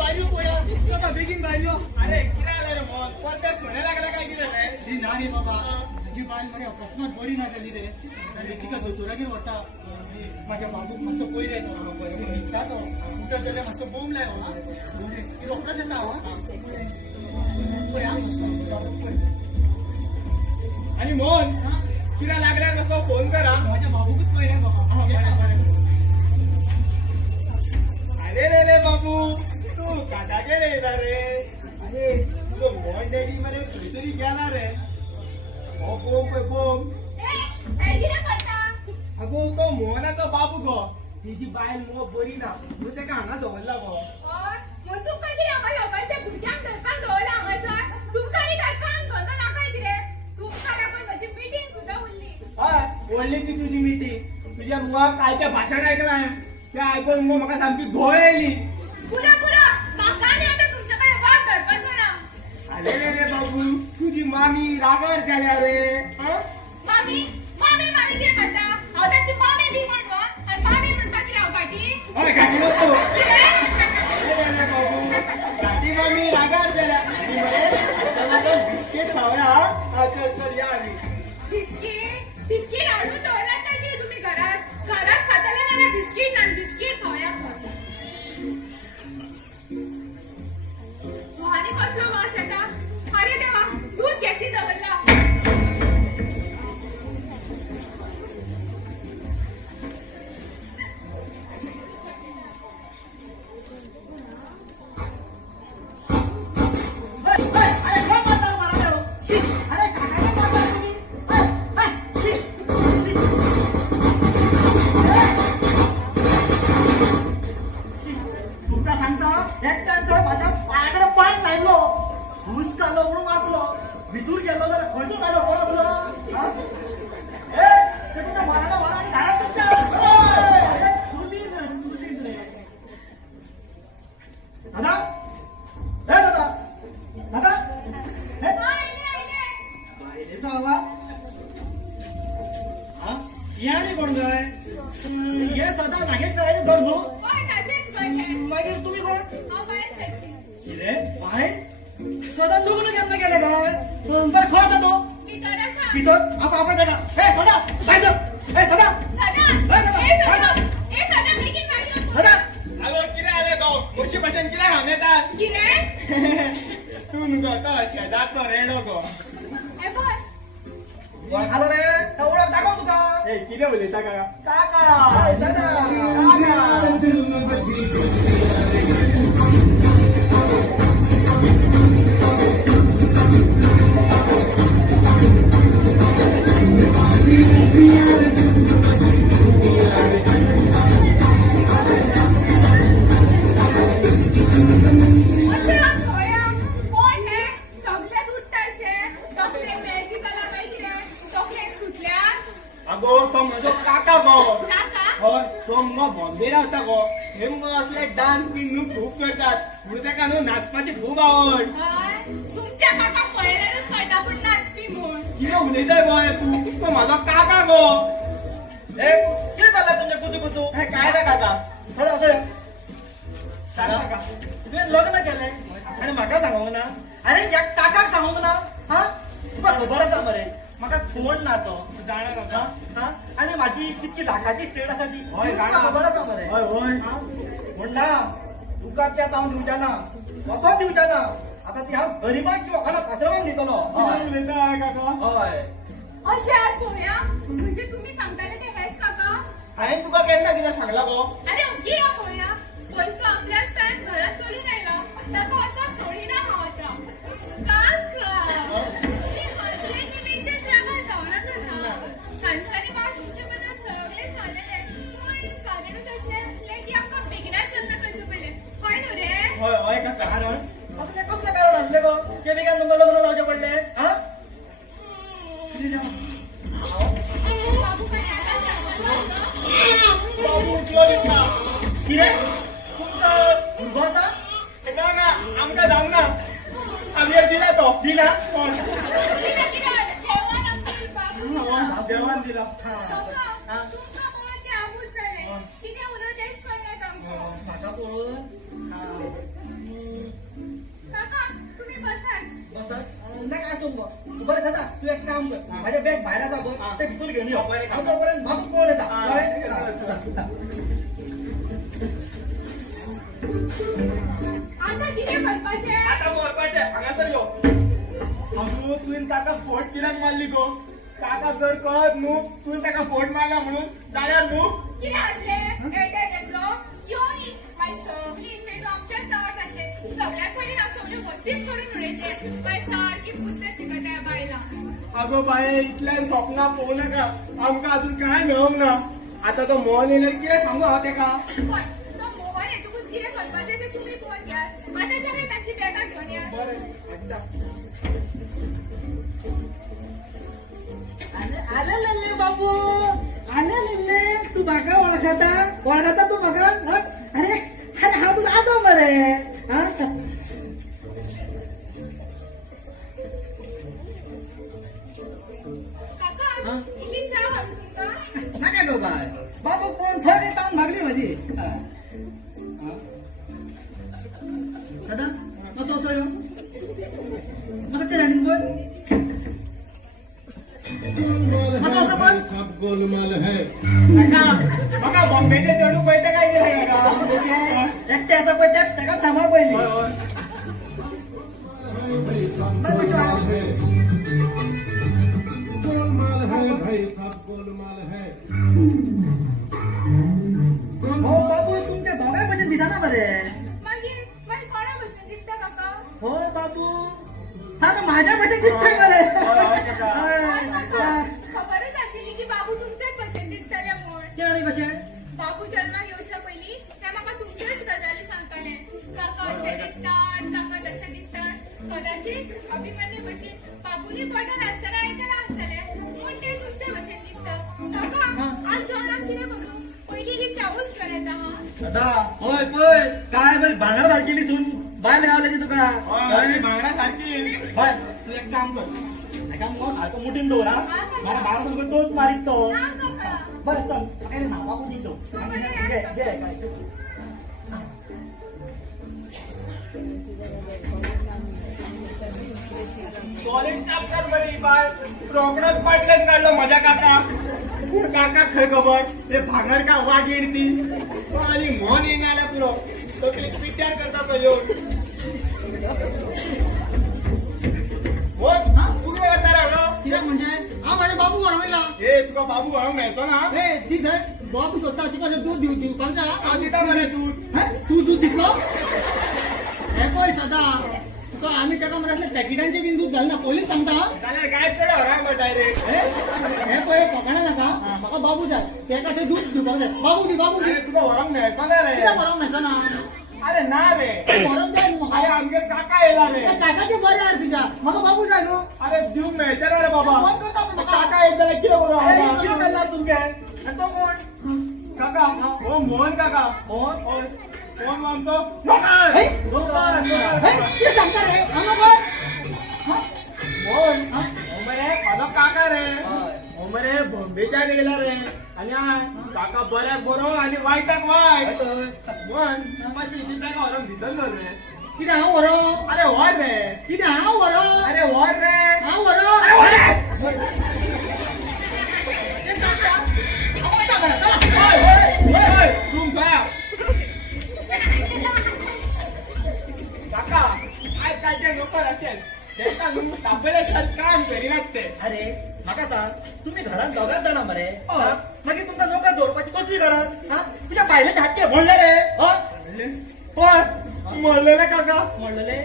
बायलो पोया तुका बेगीन बायलो अरे किरा आला रे मग परत म्हणे लागला काय किरा रे ती ना रे बाबा तुझी बायल मरे अकस्मात बरी ना जाली रे आनी तिका दोतोरागेर वता माझ्या बाबूक मातसो पयर येतो दिसता तो उठत जाल्यार मातसो बोंब लाय रोखडोच येता आणि मोहन किरा लागल्यार म्हाका फोन करा माझ्या बाबूकच पयर बाबा अरे रे रे बाबू तू काटाके रे रे अरे तुझं मोहन डॅडी मरे खंयतरी गेला रे हो बोम पळय बोम अगो तो मोहनाचो बाबू गो तिची बायल मो बरी ना म्हणून तेका हांगा दवरला गो हय व्हडली ती तुझी मिटींग तुझ्या मुवाक कालचें भाशण ऐकलां तें आयकून मगो म्हाका सामकी भंय येयली अरे रे रे बाबू तुझी मामी रागार जाल्या रे हं? हय घातलो तू अरे रे रे बाबू घाटी मामी रागार जाल्या आणि मरे बिस्कीट खावया चल चल या आमी बिस्किट आणून दवरला काय कितें तुम्ही घरात खाताले ना बिस्किट खावया मोहानी कसलो वास येता अरे देवा दूध गॅसी दवरला भितूर गेलो जाल्यार खंयसून आयलो कोण बायलेचो आवाज यानी कोण काय हे सदां जागेच करायचे घर न्हू मागीर तुमी कोण कितें बायल सदां लग्न केन्ना गेले काय बरं खंय आसा तो भितर आपण जाता ए सदा भायर ए सदा सदा अगो कितें जालें गो म्हशी भशेन कित्याक हांव येता तू न्हू गो तो शेजारचो रेडो गो वळखलो रे वळख दाखव तुका ए कितें उलयता काका अगो तो म्हजो काका गो हय तो मगो बॉम्बे रावता गो हे मगो असले डान्स बीन न्हू खूब करतात म्हणून तेका न्हू नाचपाची खूब आवड तुमच्या काका पळयल्यारूच कळटा पूण नाचपी म्हूण कितें उलयताय गो तू तो म्हाजो काका गो ए कितें जालें तुमचें कुतू कुतू हे काय रे काका थोडं असं सांग काका तुवें लग्न केलें आनी म्हाका सांगूंक ना अरे ह्या काकाक सांगूंक ना हा तुका खबर आसा मरे म्हाका कोण ना तो जाणा काका हा आनी म्हाजी कितकी लाखाची स्टेट आसा ती खबर आसा मरे हय हय म्हण ना तुका त्यात हांव दिवच्या ना कसो दिवच्या ना आता ती हांव गरीबाक किंवा अनाथ आश्रमाक दितलो उलयता काका हय अशें आत पळोवया म्हणजे तुम्ही सांगताले ते हेच काका हांवें तुका केन्ना कितें सांगला गो अरे किया पळोवया पयसो आपल्याच पॅन घरात चलून आयला ताका असो सोडिना हांव आतां काका तुम्ही हरशेची बेश्टेच रागार जावनात ना तांच्यानी म्हाका तुमचे बद्दल सगळें सांगलेलें पूण कारणूच अशें आसलें की आमकां बेगिनाच लग्न करचें पडलें हय न्हू रे हय हय काका कारण असलें कसलें कारण आसलें गो ते बेगीन तुमकां लग्न जावचें पडलें हा बाबू काय आतां सांगपाचो बाबू उठलो दिसता कितें तुमचो भुरगो आसा ना ना आमकां जावंक ना आमगे दिला तो दिला देवान दिला म्हाका पळोवन बाहेर जा बघ हा. ते भितर घेऊन येऊ बरें. हांव तोपर्यंत बाबू कोण येता हा. कळ्ळें? आता किती करपाचे आता मोरपाचे हांगासर यो अगो तुवें ताका फोट कित्याक मारली गो काका जर कळत न्हू तुवें ताका फोट मारला म्हणून जाल्यार न्हू किती असले एटे घेतलो योनी माय सगळी इस्टेट आमच्याच नावार जातले सगळ्यात पयलीं हांव सगळ्यो वस्तीच करून उडयचे माय सारकी पुस्तक शिकता ह्या बायलां अगो बाये इतल्यान स्वप्नां पळोव नाका आमकां अजून काय मेळोंक ना आता तो मोहन येयल्यार कितें सांगू हांव तेका पण तो मोबाईल येतकूच कितें करपाचें तें तुमी पळोवन घेयात आतां जरा ताची बॅगां घेवन या बरें हाडटा आले लल्ले बाबू आले लल्ले तू म्हाका वळखता तू म्हाका हं? अरे अरे हा तुझा आदो मरे हा काका इल्ली च्या हाडू तुमकां नाका गो बाय बाबू कोण थंड येता मागली म्हजी दादा कसो असो यो म्हाका ते रांडीन बोल सब गोलमाल है काका म्हाका बॉम्बेचे चेडू पळयता काय कितें काका एकटे येता पळय त्यात ताका थांबा पयली हय हय भाई सब गोलमाल है गोलमाल है भाई सब गोलमाल है हो बाबू तुमच्या दोगांय भशेन दिसना मरे मागीर मागीर कोणा भशेन दिसता काका हो बाबू सांग माझ्या भशेन दिसतंय मरे हय काका हय. खबरच आशिल्ली की बाबू तुमच्याच भशेन दिसतले म्हूण ते आणि कशें बाबू जल्माक येवच्या पयलीं ते म्हाका तुमच्योच गजाली सांगताले काका अशें दिसतात काका तशें दिसतात कदाचित अभिमानी भशेन बाबूनी पोटान आसतना आयकलां आसतलें म्हूण ते तुमच्या भशेन दिसता काका आज जेवणाक कितें करूं पयलीं इल्ली चावूच घेवन येता हां दादा होय पळय काय बरी भांगरा सारकेली सून बायल गावल्याची तुका हय भांगरा सारकी हय तू एक काम कर एका मग सारखं मुठीन दवर हा मला बाहेर तुका टोच मारीत तो ना काका बरं चल म्हाका ना बाबू दितो घे घे काय कॉलेज चापकार बरी बाय रोकडोच पाटलेच काढलो माझ्या काका पूण काका खंय खबर ते भांगर का वागीण ती तो आनी मोहन येयना जाल्यार पुरो तकलीक पिट्यार करता तो येवन हो तूं कितें करता रे हलो कित्याक म्हणजे हांव म्हाज्या बाबू व्हरवयला ए तुका बाबू व्हरोंक मेळचो ना ए ती थंय बाबू सोदता तुका थंय दूध दिवपाक जाय हांव दिता मरे तूं तू दूध दिसलो हे पळय सदा तुका आमी ताका मरे असले पॅकेटांचे बीन दूध घालना पयलींच सांगता जाल्यार गायब कडे व्हराय मरे डायरेक्ट हे पळय कोकणा नाका म्हाका बाबू जाय तेका थंय दूध दिवपाक जाय बाबू दी अरे तुका व्हरोंक मेळचो ना रे कित्याक व्हरोंक मेळचो ना अरे ना रे व्हरोंक जाय न्हू अरे म्हाका आमगे काका येयला रे काकाचे बरें आर तुज्या म्हाका बाबू जाय न्हू अरे दिवंक मेळचें ना रे बाबा फोन करता पण म्हाका. काका येत जाल्यार कितें करूं अरे हांव कितें करणार तुमगे आनी तो कोण काका हो मोहन काका मोहन होय मोहन आमचो नोकर हे? नोकर हे, नोकर कितें सांगता रे हांगा पळय मोहन हो मरे म्हाजो काका रे हय. हो मरे बॉम्बेच्यान येयला रे आनी आय काका बऱ्याक बरो आनी वायटाक वायट मोहन मातशी इतली ताका व्हरोन भितर धर रे कितें हांव व्हरो अरे व्हर रे कितें हांव व्हरो अरे व्हर रे हांव व्हरो अरे व्हर रे होय होय होय रूम खंय काका आयज कालचे नोकर असेल तेंका न्हू तापयले सारक काम करिनात ते अरे म्हाका सांग तुम्ही घरात दोगांच जाणा मरे हय. हा? मागीर तुमकां नोकर दवरपाची कसली गरज हा तुझ्या बायलेचे हातके म्हणले रे हय होय म्हणले रे काका म्हणलेले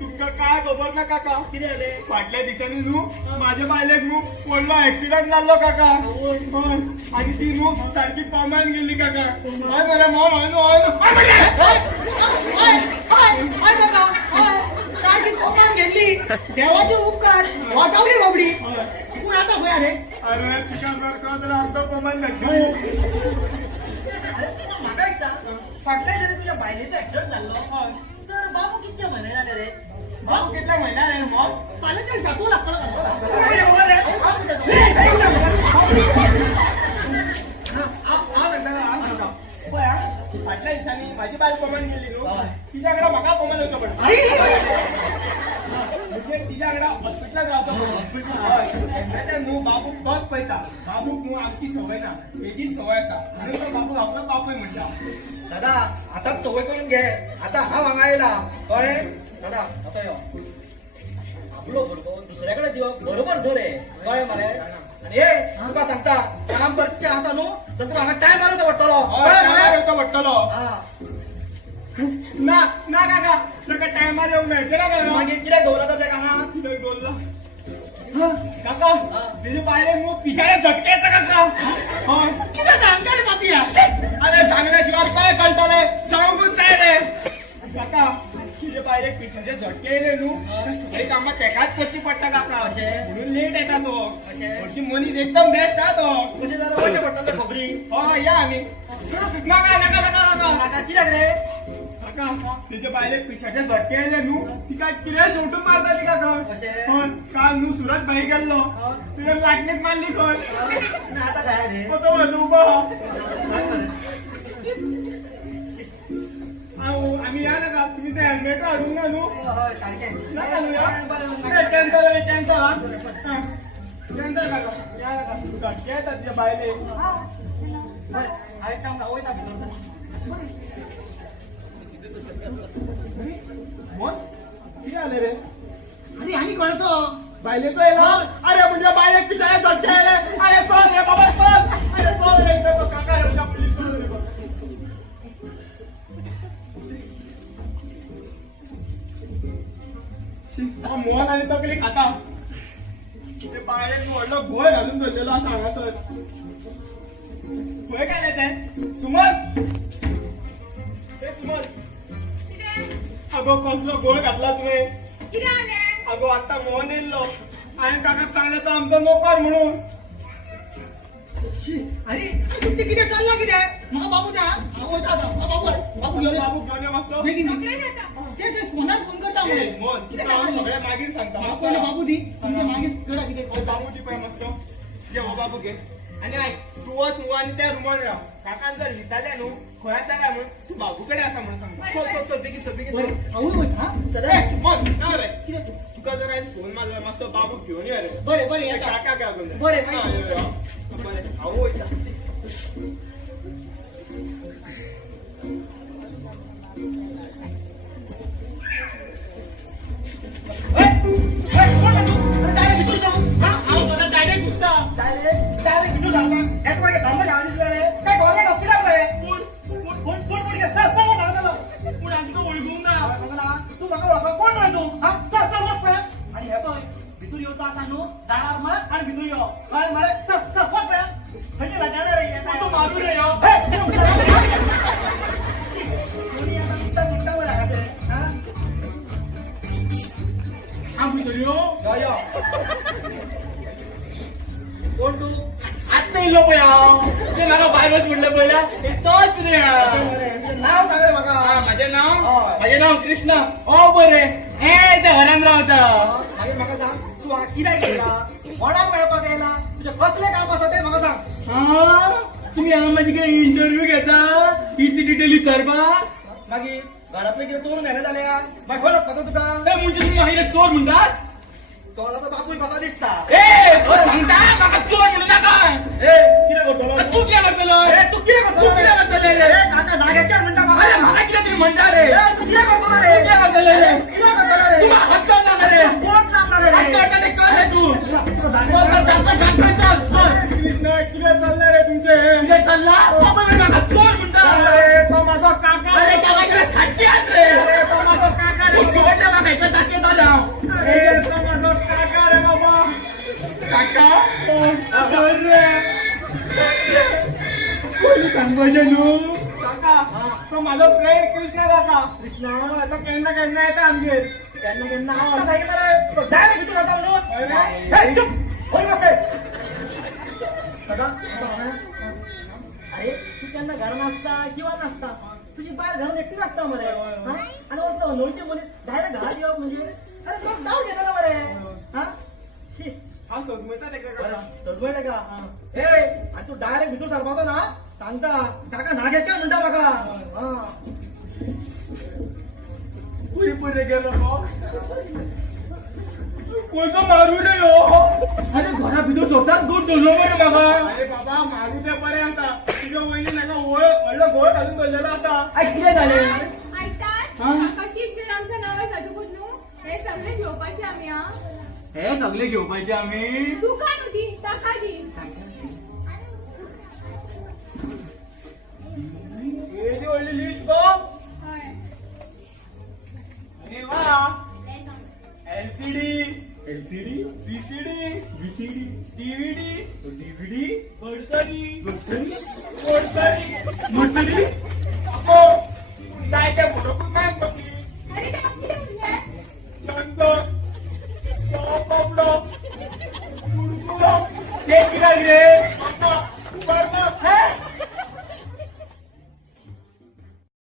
तुमका काय खबर ना काका कितें जाले फाटल्या दिसांनी न्हू माझ्या बायलेक न्हू व्हडलो ऍक्सिडंट जाल्लो काका हय आनी ती न्हू सारकी कोमान गेली काका हय मरे मोहन सारखी कोमान गेल्ली देवाचे उपकार वाटावली बाबडी पूण आतां खंय रे अरे तिका जर कळत जाल्यार आमकां कोमान धाडली म्हाका एक सांग फाटल्या दिसांनी तुझ्या बायलेचो ऍक्सिडंट जाल्लो तर बाबू कितके म्हयने जाले रे भाऊ कितले महिना रे मग फाल्यां साकू लागतलो फाटल्या दिसांनी माझी बायल कोमन गेली न्हू हय. तिच्याकडे म्हाका कोमन वचो पडटा तू तिच्या वांगडा हॉस्पिटलात रावता हॉस्पिटल न्हू बाबूक तोच पळयता बाबूक न्हू आमची सवय ना हेजीच सवय आसा म्हणून तो बाबूक आपलो बापूय म्हणटा दादा आताच सवय करून घे आता हा हांगा येयला कळ्ळे दादा असो यो आपलो भुरगो दुसऱ्याकडे दिवप बरोबर धरे कळ्ळे मरे आणि हे तुका सांगता काम करचे आसा न्हू तर तुका हांगा टायम मारूचो पडटलो कळ्ळे मरे पडटलो हा ना ना काका ताका टायमार येवंक मेळचे ना काका मागीर कित्याक दवरला तर तेका हांगा कितें बोलला काका तेजे बायले न्हू पिशाळे झटके येता काका हय किती सांगता रे बापिया अरे सांगल्याशिवाय काय कळटले सांगूच जाय रे काका तुझे बायलेक पिशाचे झटके येले न्हू सगळी कामां तेकाच करची पडटा काका अशें? म्हणून लेट येता तो अशें? हरशी मनीस एकदम बेस्ट हा तो म्हणजे जाल्यार वयचें पडटलें खबरी हय या आमी नाका नाका नाका नाका काका कित्याक रे काका तुझे बायलेक पिशाचे झटके येले न्हू तिका कितें शेवटून मारताली काका अशें? हय काल न्हू सुरत भाई गेल्लो तुझ्या लाटणीक मारली खंय आनी आतां काय रे तो म्हणू उबा आम्ही या नका तुम्ही ते हेल्मेट हाडूंक ना न्हू हय सारकें नाका न्हू या बरें कॅन्सल रे कॅन्सल कॅन्सल काका या नका झटके येतात तुझ्या बायले हांवें काम वयता भितर मोन कितें जालें रे अरे आणि कळतो बायलेचो येला अरे म्हणजे बायलेक पिशाचे झटके येले अरे चल रे बाबा चल अरे चल रे इथं तो काका रे उद्या पोलीस चल रे बाबा. शी, हा मोहन आणि तकली खाता ते बायलेक व्हडलो गोय घालून दवरलेलो आसा हांगासर खंय काय ते सुमन हे सुमन कितें अगो कसलो गोळ घातला तुवें कितें जालें अगो आता मोहन येयल्लो हांवें काकाक सांगलें तो आमचो नोकर म्हणून अरे तुमचे किती चालला किती मग बाबू द्या वयता आता बाबू घेऊन या. बाबू घेऊन ये मातसो बेगीन ये. चॉकलेट येता ते फोनार फोन करता ए, मुळे मोहन तुका हांव सगळें मागीर सांगता मला मातसो पयले राव. बाबू दी तुमच्या मागीर करा किती ओ बाबू दी पळय मातसो घे हो बाबू घे आनी आयक तूं वच मुगो आनी त्या रूमान राव काकान जर विचारलें न्हू खंय आसा काय म्हूण तूं बाबू कडेन आसा म्हूण सांग चल चल चल बेगीन चल बेगीन चल आवय वयता हा चल ए, मोहन ना रे किती तुका जर आयज फोन मारलो मातसो बाबू घेवन यो रे बरे बरे ते येता काका घालून दे. बरें, हा, मागीर. यो, यो. बरें हांव वयता हांव सगळं डायरेक्ट घुसता डायरेक्ट भितर घालपाक एक मागीर धर्म घालून दिसलो रे काय गव्हर्मेंट हॉस्पिटल रे कोण गेला चल चल मग झालं पूण आमकां वळखूंक ना तू म्हाका वळखा कोण रे तू हा चल चल वच पळय आनी हे पळय भितर येवचो आतां न्हू दारार मार आनी भितर यो कळ्ळें मरे चल चल वच पळय खंयचे जाग्यार रे येता तूं मारू रे ह्यो. कोणी आतां सुट्टा वयर हाकाचे हा हांव भितर यो यो कोण तू आत्ता येयल्लो पळय हांव ते म्हाका भायर वच म्हणलें पळयला हे तोच रे हांव. तुजें नांव सांग रे म्हाका हा, म्हजें नांव हय. म्हजें नांव कृष्ण ओ बरें हे त्या घरान रावता मागीर म्हाका सांग तू हा कित्याक येयला कोणाक मेळपाक येयला तुजें कसलें काम आसा तें म्हाका सांग हा तुम्ही हांगा म्हाजी कितें इंटरव्यू घेता इतली डिटेल विचारपाक मागीर घरांतलें कितें चोरून व्हेलें जाल्यार मागीर खंय लागता तुका हे म्हणजे तुम्ही हांगा चोर म्हणटात तो आतां तो बापूय म्हाका दिसता ए तो सांगता म्हाका चोर म्हणू नाका ए कितें करतलो तू कितें करतलो ए तू कितें तू करतलो कितें करतले रे ए काका नागेकार म्हणटा अरे म्हाका म्हाका कितें तरी म्हणटा रे ए तू कितें करतलो तू रे कितें करतले रे कितें करतलो रे तुला हात चोर नाका रे कोण सांगता हात रे चोरता ते कळ रे तू तुका कृष्ण कितें चाललें रे तुमचें तुझे चालला बाबा म्हाका चोर म्हणटा अरे तो म्हाजो काका अरे काका कितें छाटकी आत रे अरे तो म्हाजो काका रे तू सोडला म्हाका इतलो दाखयतलो हांव अरे तो म्हाजो काका रे बाबा काका अरे कोणी सांगपाचें न्हू काका तो म्हाजो फ्रेंड कृष्ण काका कृष्णा तो केन्ना केन्ना येता आमगेर केन्ना केन्ना हांव आतां सांगी मरे तो डायरेक्ट भितर वता न्हू अरे ए चुप खंय वच सदा अरे तू केन्ना घरान आसता किंवा नासता तुजी बायल घरान एकटीच आसता मरे हा? आनी असलो अनवळखी मनीस डायरेक्ट घरात येवप म्हणजे अरे लोक डावट घेतलो मरे हा शी हांव सोदमयता तेका काका सदमय तेका ए आनी तू डायरेक्ट भितर सरपाचो ना सांगता काका नागेशकार म्हणटा म्हाका हा पुरी पुरी गेलो गो कोणसो मारू रे हो अरे घरा भितर सोडटात दूध दवरलो मरे म्हाका अरे बाबा मारू ते बरें आसा तुझ्या वयनी नाका व्हडलो घोळ घालून दवरलेलो आसा आय कितें जालें ऐकतात हा? काकाची इश्ट आमच्या नावार जातकूच न्हू हे सगळे घेवपाचे आम्ही हा हे सगळे घेवपाचे आमी तुका न्हू ती ताका दी एदी व्हडली लिस्ट गो